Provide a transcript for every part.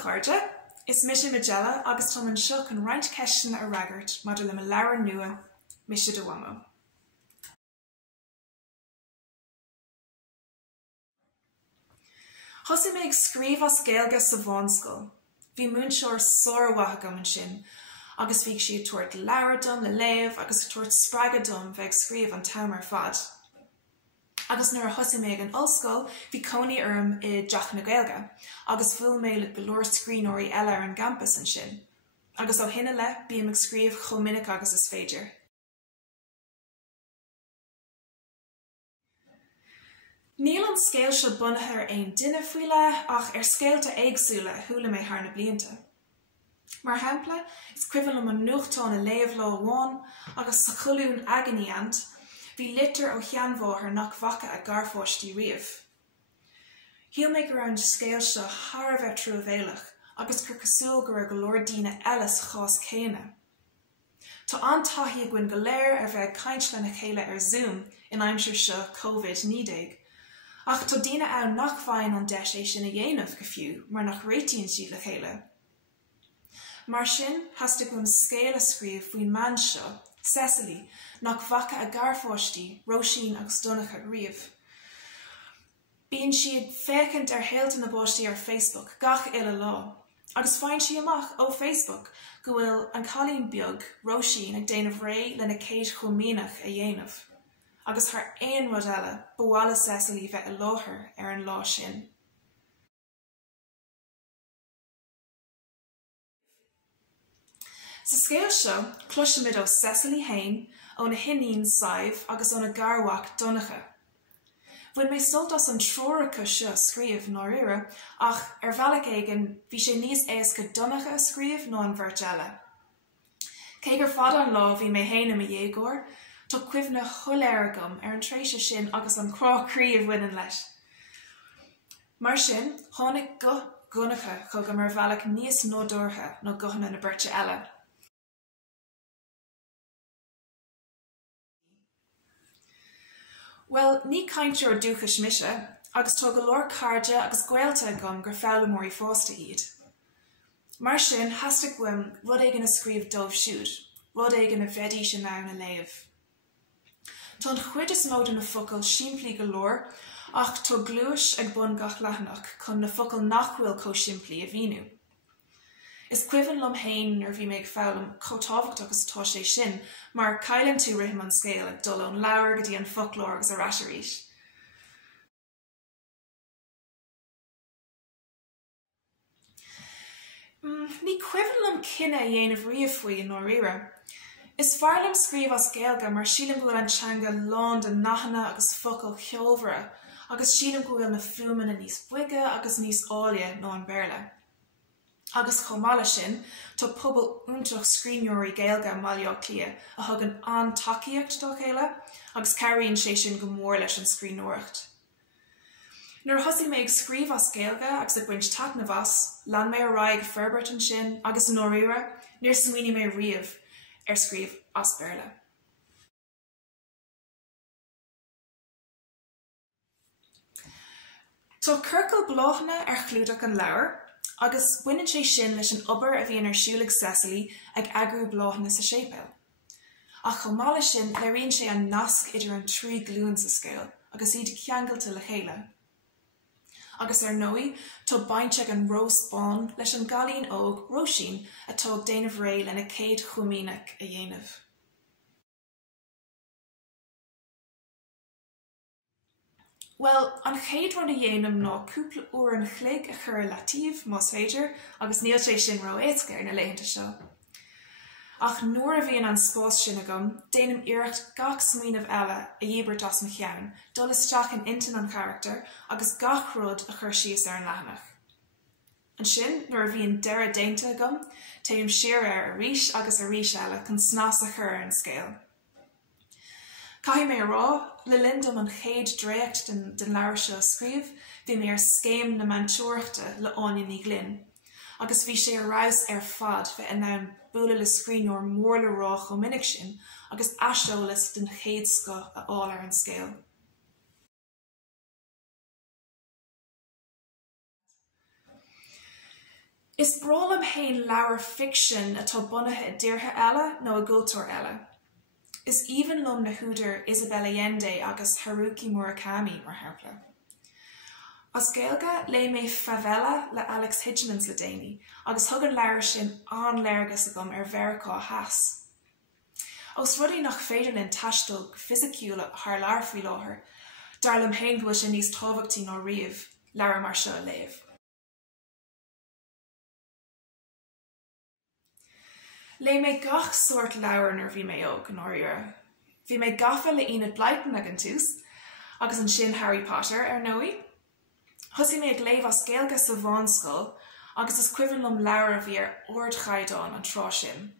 chuirde, is Mise Majella agus tá an seo an roint ceistin a ragart maidir le leabhar nua, Mise de Mhamo. Thosaigh mé ag scríobh as Gaeilge sa bhfánscoil. Bhí múinseoir sór an sin, agus bhíodh siad tuairt leabhar dom le léamh agus tuairt spreagadh dom bheith ag scríobh an tamar fad. Agus nuair a thosaigh mé ag an ollscoil, bhí conaí orm I deach na Gaeilge, agus bhuail mé le go leor scríbhneoirí eile ar an campus an sin. Agus ó hinne le, bíam ag scríobh Chomaoineach agus is féidir. Níl an scéal seo bunaithe ar aon duine faoi le ach ar scéalta éagsúla thula mé thar na blianta. Mar shampla, is cuimhin am an nuachtáin a léamhlá amháin agus sa choilún aganí ant, bhí litir ó cheanmháthair nach bhacha a garfáistí riamh. Thíl mé gur an scéal seo thar bheith trúbhéalach agus gur cosúil gur go leor daoine eile sa chás céine. Tá antaithí a gcuin go léir ar bheith caint le na chéile ar Zoom in aimsir seo COVID-19. Ach tá daoine ann nach bhain an deis é sin a dhéanamh go fiú mar nach réitíonn siad le chéile. Mar sin, hasasta gún scéal a scríobh faoin man seo, Cecily, nach bhacha a garfáistí, Róisín agus Donnacha riamh. Bíonn siad fécint ar héalta na báistí ar Facebook gach ile lá, agus fáin si amach ó Facebook go bhfuil an chalín beag Róisín ag déanamh ré le na Céad Chomaoineach a dhéanamh. Agus thar aon rud eile bhuaile Cecily bheith a láthair ar an lá sin. Sa scéal seo, cloisimid ó Cecily hain ó na hinnín saibh agus ó na garmhacht Donnacha. Bhuain mé sult as an tróracha seo scríobh ná rire, ach ar bhealach éigean bhí sé níos éasca Donnacha a scríobh ná an bhirt eile. Cé gur fad an lá bhí mé héanam a dhéagóir, tá cuimhne choiléir agam ar an tréise sin agus an chráchríomh bhuinean leis. Mar sin, tháinig go Donnacha chug go mar bhealach níos nódortha nó gothanna na birte eile. Well, ní caintear dúchas Mise, agus tá go leor cairde agus gaolta agam gur feallamóirí fásta iad. Mar sin, hasasta guim rud éigean a scríobh dómh siúd, rud éigean a bheidí sin ná na léamh. Tá an chuid is mód na focail siimplí go leor, ach tá glúis ag bun gach leathanach chun na focail nach bhfuil co-siimplí a bhíonú. Is cuimhin lom hain ar bhí méid feallam cotábhacht agus tá sé sin, mar cailann tú rithim an scéal ag dul ón leabhar go dtí an folklór agus a raisearís. Ní cuimhin lom cinenne a dhéanamh riamh faoi nó rire. Is fearlam scríobh as Gaeilge mar sílim go bhfuil an teanga lán de nachna agus focail cheolmhara, agus sílim go bhfuil na fuamanna níos buige agus níos ália nó an béarla. Agus chomála sin, tá pobal úntaach scríbhneoirí Gaeilge maiile clia a thugann an-tacaíocht dó chéile, agus carraíonn sé sin go mór leis an scríbhneoireacht. Nuair thosaigh mé ag scríobh as Gaeilge agus a bhaint taitneamh lean mé a raig ferbert an sin agus an óíre, níor smaoinigh mé riamh ar scríobh as béarla. Tá curcail bláithne ar chlúdach an leabhar, agus bhuineann sé sin leis an obair a bhíonn ar siúlaigh Cecily ag eagrú bláithne sa séipéal. Ach chomála sin léiríonn sé an nasc idir an trí glúin sa scéal, agus iad ceangailta le chéile. Agus ar nóí, tá baint ag an rós bán leis an galín óg Róisín atá ag déanamh ré lena Céad Chomaoineach a dhéanamh. Well, an chéad rud a dhéanam ná cúpla uair an chloig a chur latíomh más féidir agus níl sé sin ró éasca ar na léitheanta seo. Ach nuair a bhíonn an spás sin agam, déanam iirecht gach smaoinemh eile a dhéobhart as na cheann, dul isteach an intin an charachtar agus gach rud a chur síos ar an leathanach. An sin, nuair a bhíonn deireadh déanta agam, taobh siar ar a rís agus a rís eile chun snas a chur ar an scéal. Caithfidh mé rá, le linn dom an chéad dréacht den leabhar seo a scríobh, bhí mé ar scéim na teagmháil le áine ní glinn, agus bhí sé arás ar fad bheith in ann bualadh le scríbhneoir mór le rá Chomaoineach sin, agus aisteolalas den chéad sco a fháil ar an scéal. Is bralam hain leabhar fiction atá bunaithe I dtíortha eile nó a gcultúr eile? Is even lum na t-údar Isabel Allende agus Haruki Murakami mar shampla. As Gaelga le mé favela le Alex Hitchens le déine, agus thugan leabhar sin an-léargas agam bhearcá theas. Os rudí nach féidir in taistil fisiciúla thar leabhar faoi láthair, darlam hain bhfuil sin níos tábhachtaí nó riamh, leabhar mar seo a léamh. Le mé gach soort leabhar nar bhí mé óg an áirithe. Bhí mé gafa le iad bleitan ag an tús, agus an sin Harry Potter nóí. Thosaigh mé ag léamh as Gaelga sa bhfánscoil, agus is cuimhin lom leabhar a bhí ar ord chaighdeán an trá sin.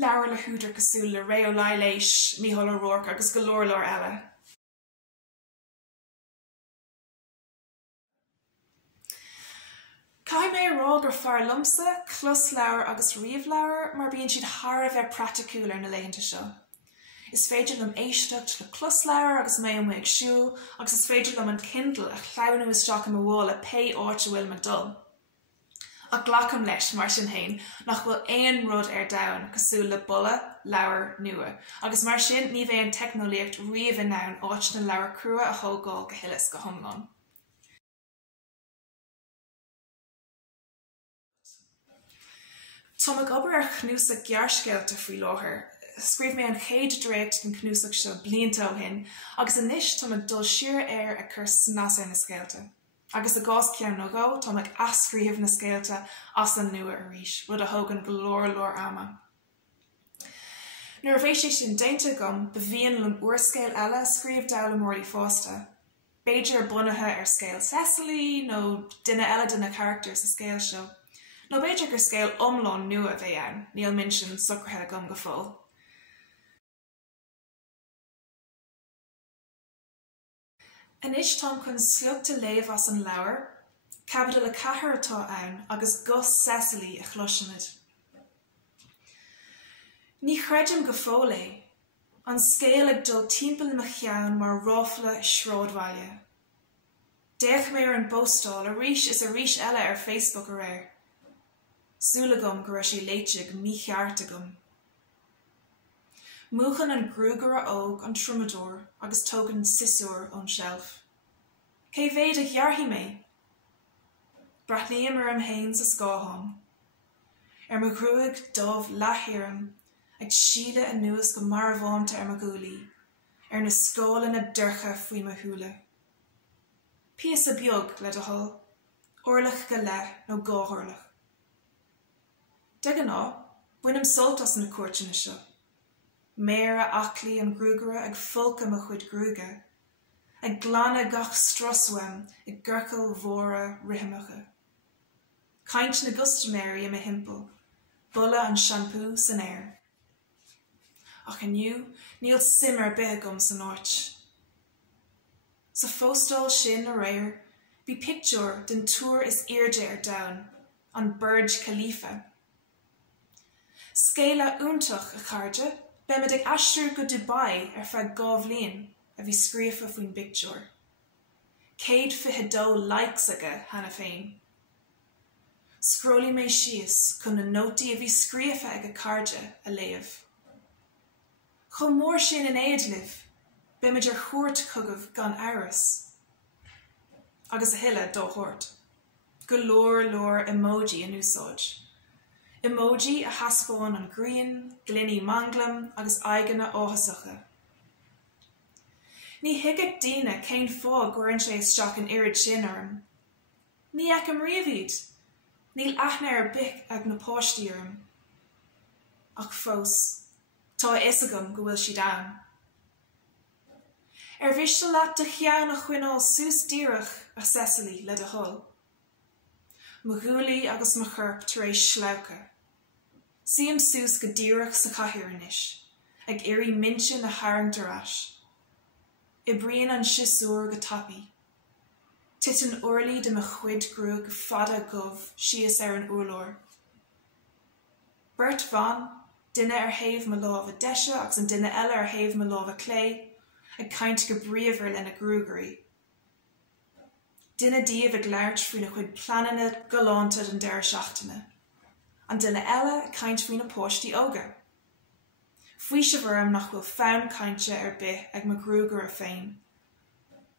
Leabhar le t-údar cosúil le Reo Leiléis, Mícheál O'Rourke agus go leor eile. Cai mé rá gur fear lumsa, clus leabhar agus riamh leabhar mar bíonn siad thar a bheith practicúil ar na léinnta seo. Is féidir lom éisteacht le clus leabhar agus mé an ag siúil, agus is féidir lom an Kindle a chláimhnú isteach am bháil a pe áit a bhfuil me dul. A ghlacam leis mar sin hain nach bhfuil éon rud ar domhan cosúil le bulla leabhar nua, agus mar sin ní bheith an technolíocht riamh in ann áit na leabhar crua a thógáil go hilas go hiomlán. Tá ag obair ar chnúsach gearrscéalta faoi láthair, scríb mé an chéad dréacht den chnúsach seo blianta ó shin, agus anois tá ag dul siar air a chur snasa na scéalta. Agus a gás ceann nó gá tá ag ascríomh na scéalta as an nua arís, rud a thógan go leor ama. Nuair a bheidh sé sin déanta gom, ba bhíonn lom uarscéal eile scríomh dála mórlaí fásta. Beidir bunaithe ar scéal Cecily nó duine eile de na characters a scéal seo. No beidir gur scéal omlán nua a bheith ann, níl min sin sucrthe gom go fóil. Anois tám chun sliocht a léamh as an leabhar, cabhad le cathair atá ann agus gus Cecily a chluiseanid. Ní chreidim go fóil é, an scéal ag dul timpeall na cheann mar ráfla sráidmhaile. Déach mé ar an bóstáil arís is arís eile ar Facebook a réir. Súla gom go raibh sé léiteag míchearta gom. Múchan an grúgara óg an trúmadór agus tógan sisúr ón shelf. Cé bhéad a ghearrthaí mé? Braithníam ar am hain sa scáthán. Ar mo grúig dómh leathéireann ag siad a nuas go marabhánta ar mo gúlaí, ar na scóla na dorcha faoi mo thuúla. Píos a beag le do thuil, orlach go le nó gáthorlach. De gná, buinm soltas na cuairteanna seo. Méra aclaí an grúgara ag fulca mo chuid grúga, ag glanna gach stroswam ag gurcail mhóra rithimimecha. Caint na gustaméirí am a himpel, bulla an shampoo san air. Ach aniu, níl simmer bithe gom san áit. Sa fóstáil sin a réir, bhí pictiúr den túr is irde ar domhan, an Burj Khalifa. Scéile úntach a chairde, be me ag aistriú go Dubai ar feadh gábh líon a bhí scríofa faoin pictiúr. Céad fidó likes aige hana féin. Scrolí mé síos chun na nótaí a bhí scríofa ag a cairde a léamh. Chomh mór sin in éadlimh, be me ar chuairt cugah gan áras. Agus a hiile dó chuairt. Go leor emoji in úsáid. Emoji a haspáin an grian, glynní manglam agus aigeanna áhasacha. Ní hiigeh daoine cén fág gcuireann sé isteach an irid sin orm. Ní ag am riamhíd, níl aithne ar bith ag na páistí orm. Ach fós, tá is agam go bhfuil siad ann. Ar bhiste leat de cheann a chuinál sús díreach a Cecily le de thuil. Mo gúlaí agus mo chorp tar éis sliocha. Siam sús go díreach sa chathaoireanis, ag irí minse na haring doráis. I bríonn an siosúr go tapaí. Tit an uirlí de mo chuid grúg fada gubh sios ar an urlór. Bert van, duine ar thaobh mo lámh a deise agus an duine eile ar thaobh mo lámh a clé, ag caint go bríomhar lena grúgarí. Duine díobh ag leirt faoina chuid plananna galánta den deir seachtaine, an duine eile a caint faoina póistí óga. Faoi se bhfuaim nach bhfuil feann cainte ar bith ag mo grúgar a féin.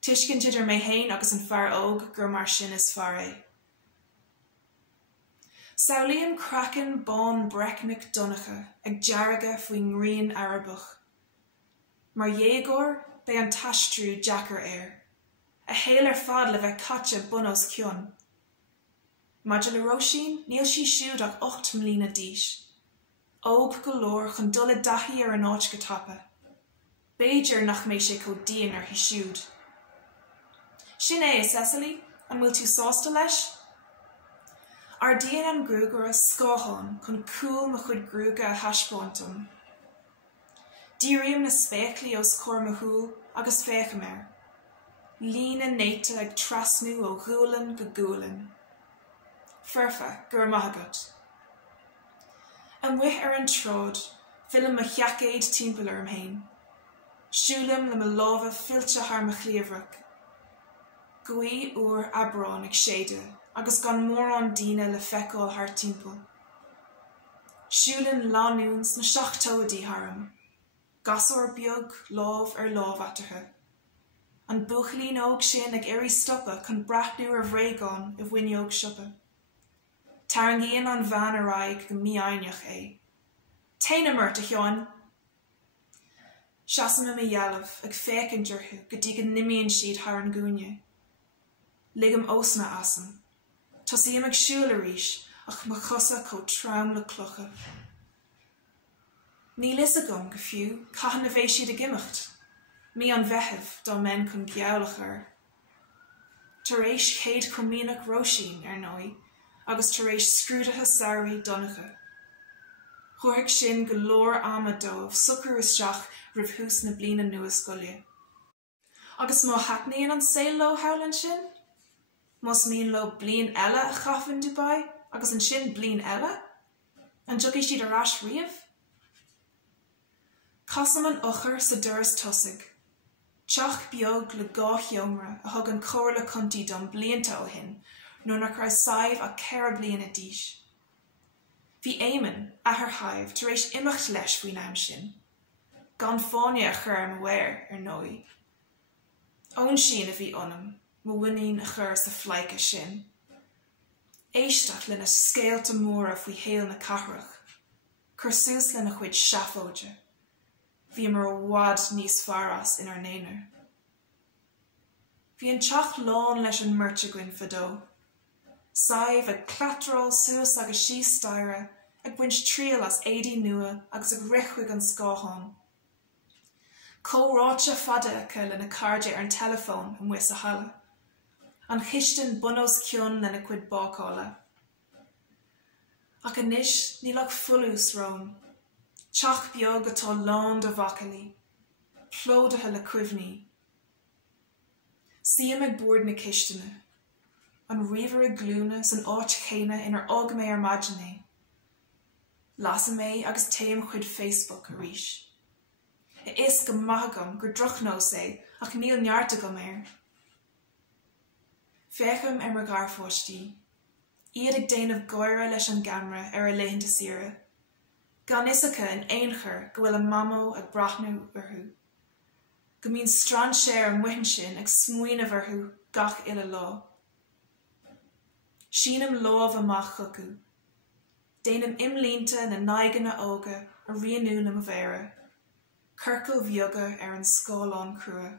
Tuiscin idir mé héin agus an fear óg gur mar sin is fear é. Saolaíonn crackan bán breicneach donnacha ag dearga faoi ngrian Arabach. Mar dhéagóir bé an taistrú Jackar a héal ar fad le bheith caite bunos cion. Maidir le roisin níl sí siúd ach 8 mlína díos. Óg go leor chun dul daithí ar an áit go tapa. Béidir nach mé sé có díon ar hí siúd. Sin é, Cecily, an bhfuil tú sásta leis? Ar díon an grúgar a scáthán chun cúil mo chud grúga a thaispóintum. Díríam na spéiclí os cór mo húil agus féchaméir. Lína néite ag trasnú ó gúlan go gúlan. Furfa gur maithagad. An bhuith ar an tród, filim a cheacéid timpeall am hain. Siúlam le mo lábha filte thar mo chliabhrach. Gui úr abrán ag séide, agus gan mór an díine le feicáil thar timpeall. Siúlan lánúns na 7 tóidí tharm. Gasúir beag lábh ar lábh atathe. An buchalín óg sin ag éirí stoppa chun brathnú ar bhréagán I bhaine óg siopa. Tarangíonn an bhean araig go uaigneach é. Téanam a cheáin. Seasamna me dhealamh ag fécinn dearthu go dtí go nimíonn siad thar an gúine. Ligam osna asam. Tosaíam ag siúil arís ach mo chosa có trám le clocha. Ní lis agam go fiú caitheann na bhééis siad a gimicht. Mí an bheitheh dá men chun geallach ar. Tar éis Céad Chomaoineach roisin ar nói, agus tar éis scrúdathe saoirí donnacha. Chorthaigh sin go leor ama dómh sucr isteach ribh hús na bliana nuas scoile. Agus má haicníonn an saol lo howlann sin? Mos míon lo blian eile a chafan Dubai, agus an sin blian eile? An jogí siad arás riamh? Cosam an uchar sa duras tosig. Teach beag le gá cheomra a thug an chóir le contae don blianta ó hin, nó nach raibh saibh a ceithre bliana díos. Bhí éimeann a th haibh tar éis imeacht leis faoin am sin. Gan fáine a chur am bhair ar nói. Ón sin a bhí anam, mo bhaineann a chur sa phleice sin. Éisteach lena scéalta móra faoi héal na cathrach. Chur suas lena chuid seafóide. Bhí mar bhád níos fearras in ar néanair. Bhí an teach lán leis an muirte goin fadó. Saibh ag clatrál suas agus síos staire ag buint tríal as éadí nua agus ag richuig an scáthán. Córáte fada aici lena cairde ar an telefón an muas a hala. An chiistin bunos cion lena cuid bácála. Ach anis ní lech fullús rón. Teach beag atá lán do bhacalaí. Plódathe le cuimhní. Siam ag bord na ciistine. An riomhar ag glúna san áit chéine inar ága mé ar maidine. Lasam mé agus téim chuid Facebook a ríis. Is go maithagam gur drochnós é ach níl nearta go méir. Fécham ar mar garfóistí. Iad ag déanamh goire leis an gamra ar a léinnta sira. Gan isacha in éonchar go bhfuil an Mhamó ag brathnú orthú. Go mbíonn strand séir an mhuitheann sin ag smuoinmh orthú gach ile lá. Sínam lámh amach chucu. Déanam imlínta na naigeanna óga a rianú na mhéire. Circle bheoga ar an scáilán crua.